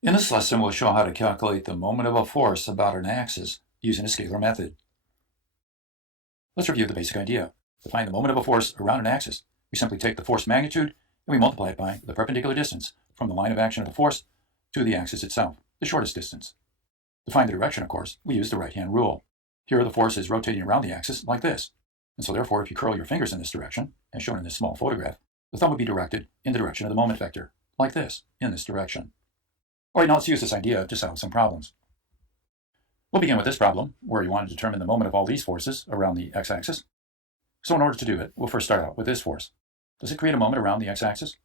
In this lesson, we'll show how to calculate the moment of a force about an axis using a scalar method. Let's review the basic idea. To find the moment of a force around an axis, we simply take the force magnitude and we multiply it by the perpendicular distance from the line of action of the force to the axis itself, the shortest distance. To find the direction, of course, we use the right-hand rule. Here, the force is rotating around the axis like this. And so therefore, if you curl your fingers in this direction, as shown in this small photograph, the thumb would be directed in the direction of the moment vector, like this, in this direction. All right, now let's use this idea to solve some problems. We'll begin with this problem, where you want to determine the moment of all these forces around the x-axis. So in order to do it, we'll first start out with this force. Does it create a moment around the x-axis?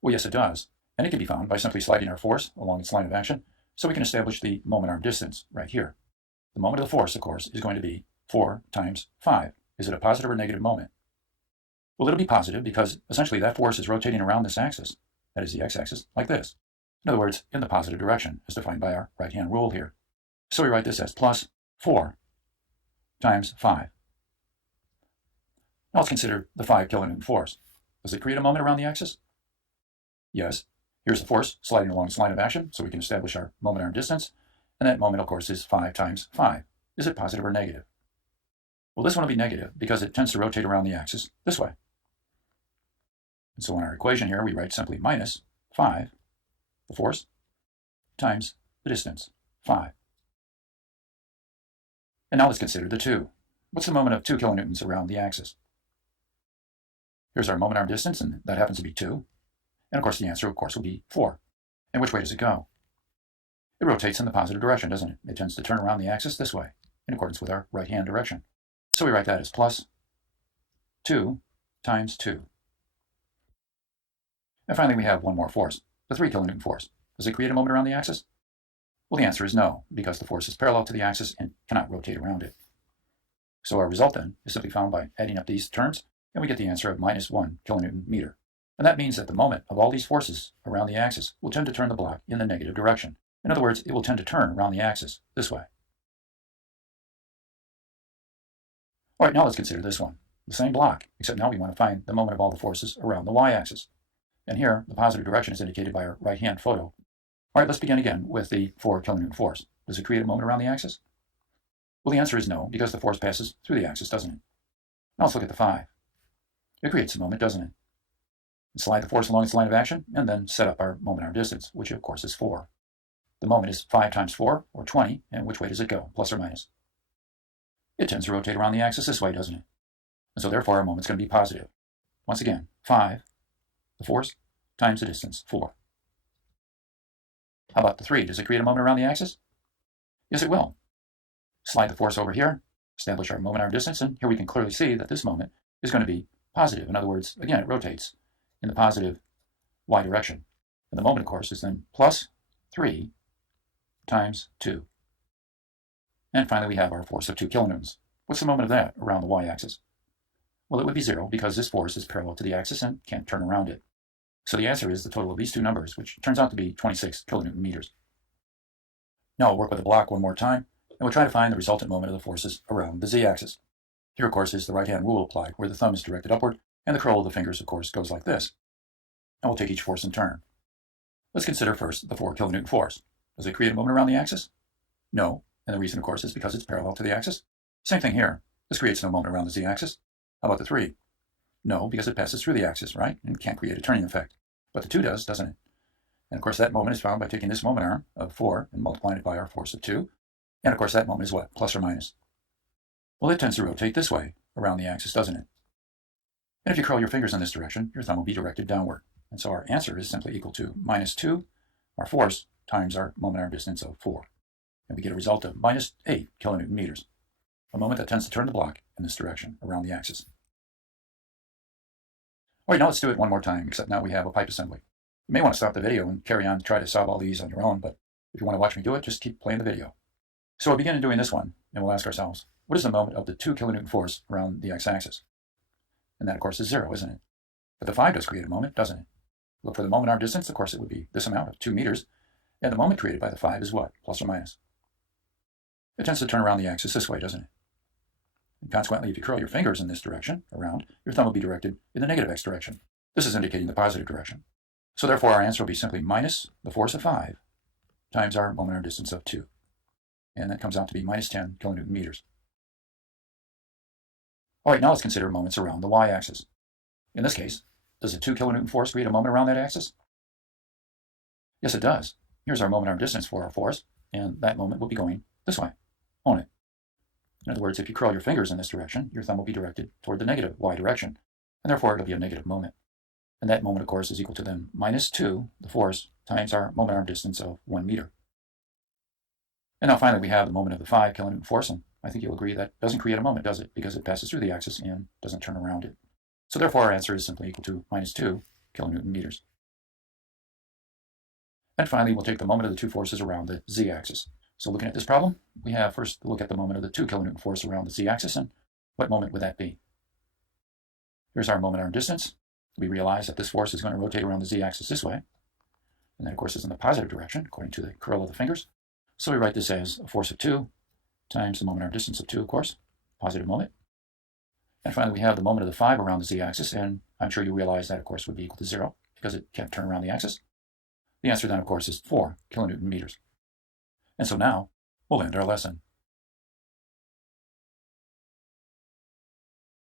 Well, yes, it does. And it can be found by simply sliding our force along its line of action, so we can establish the moment arm distance right here. The moment of the force, of course, is going to be 4 times 5. Is it a positive or negative moment? Well, it'll be positive because essentially that force is rotating around this axis, that is the x-axis, like this. In other words, in the positive direction, as defined by our right-hand rule here. So we write this as plus 4 times 5. Now let's consider the 5 kilonewton force. Does it create a moment around the axis? Yes. Here's the force sliding along its line of action, so we can establish our moment arm distance. And that moment, of course, is 5 times 5. Is it positive or negative? Well, this one will be negative because it tends to rotate around the axis this way. And so in our equation here, we write simply minus 5, the force, times the distance, 5. And now let's consider the 2. What's the moment of 2 kilonewtons around the axis? Here's our moment arm distance, and that happens to be 2. And of course, the answer, of course, will be 4. And which way does it go? It rotates in the positive direction, doesn't it? It tends to turn around the axis this way, in accordance with our right-hand direction. So we write that as plus 2 times 2. And finally, we have one more force, the 3 kilonewton force. Does it create a moment around the axis? Well, the answer is no, because the force is parallel to the axis and cannot rotate around it. So our result then is simply found by adding up these terms, and we get the answer of minus 1 kilonewton meter. And that means that the moment of all these forces around the axis will tend to turn the block in the negative direction. In other words, it will tend to turn around the axis this way. All right, now let's consider this one. The same block, except now we want to find the moment of all the forces around the y-axis. And here, the positive direction is indicated by our right-hand photo. All right, let's begin again with the 4 kilonewton force. Does it create a moment around the axis? Well, the answer is no, because the force passes through the axis, doesn't it? Now let's look at the 5. It creates a moment, doesn't it? Slide the force along its line of action, and then set up our moment arm distance, which of course is 4. The moment is 5 times 4, or 20, and which way does it go, plus or minus? It tends to rotate around the axis this way, doesn't it? And so therefore our moment's going to be positive. Once again, 5, the force, times the distance, 4. How about the 3? Does it create a moment around the axis? Yes, it will. Slide the force over here, establish our moment arm distance, and here we can clearly see that this moment is going to be positive. In other words, again, it rotates in the positive y direction. And the moment, of course, is then plus 3 times 2. And finally, we have our force of 2 kilonewtons. What's the moment of that around the y-axis? Well, it would be 0 because this force is parallel to the axis and can't turn around it. So the answer is the total of these two numbers, which turns out to be 26 kilonewton meters. Now I'll work with the block one more time, and we'll try to find the resultant moment of the forces around the z-axis. Here, of course, is the right-hand rule applied, where the thumb is directed upward, and the curl of the fingers, of course, goes like this. And we'll take each force in turn. Let's consider first the 4 kilonewton force. Does it create a moment around the axis? No, and the reason, of course, is because it's parallel to the axis. Same thing here. This creates no moment around the z-axis. How about the 3? No, because it passes through the axis, right? And can't create a turning effect. But the 2 does, doesn't it? And of course, that moment is found by taking this moment arm of 4 and multiplying it by our force of 2. And of course, that moment is what? Plus or minus? Well, it tends to rotate this way around the axis, doesn't it? And if you curl your fingers in this direction, your thumb will be directed downward. And so our answer is simply equal to minus 2, our force, times our moment arm distance of 4. And we get a result of minus 8 kilonewton meters, a moment that tends to turn the block in this direction around the axis. All right, now let's do it one more time, except now we have a pipe assembly. You may want to stop the video and carry on to try to solve all these on your own, but if you want to watch me do it, just keep playing the video. So we'll begin doing this one, and we'll ask ourselves, what is the moment of the 2 kilonewton force around the x-axis? And that, of course, is 0, isn't it? But the 5 does create a moment, doesn't it? Look for the moment arm distance, of course, it would be this amount of 2 meters, and the moment created by the 5 is what? Plus or minus? It tends to turn around the axis this way, doesn't it? And consequently, if you curl your fingers in this direction, around, your thumb will be directed in the negative x direction. This is indicating the positive direction. So therefore, our answer will be simply minus the force of 5 times our moment arm distance of 2. And that comes out to be minus 10 kilonewton meters. All right, now let's consider moments around the y-axis. In this case, does a 2 kilonewton force create a moment around that axis? Yes, it does. Here's our moment arm distance for our force, and that moment will be going this way, won't it? In other words, if you curl your fingers in this direction, your thumb will be directed toward the negative y direction, and therefore it'll be a negative moment. And that moment, of course, is equal to then minus 2, the force, times our moment arm distance of 1 meter. And now finally, we have the moment of the 5 kilonewton force, and I think you'll agree that doesn't create a moment, does it? Because it passes through the axis and doesn't turn around it. So therefore, our answer is simply equal to minus 2 kilonewton meters. And finally, we'll take the moment of the two forces around the z-axis. So looking at this problem, we have first to look at the moment of the 2 kilonewton force around the z-axis, and what moment would that be? Here's our moment arm distance. We realize that this force is going to rotate around the z-axis this way, and that, of course, is in the positive direction, according to the curl of the fingers. So we write this as a force of 2 times the moment arm distance of 2, of course, positive moment. And finally, we have the moment of the 5 around the z-axis, and I'm sure you realize that, of course, would be equal to 0 because it can't turn around the axis. The answer then, of course, is 4 kilonewton meters. And so now, we'll end our lesson.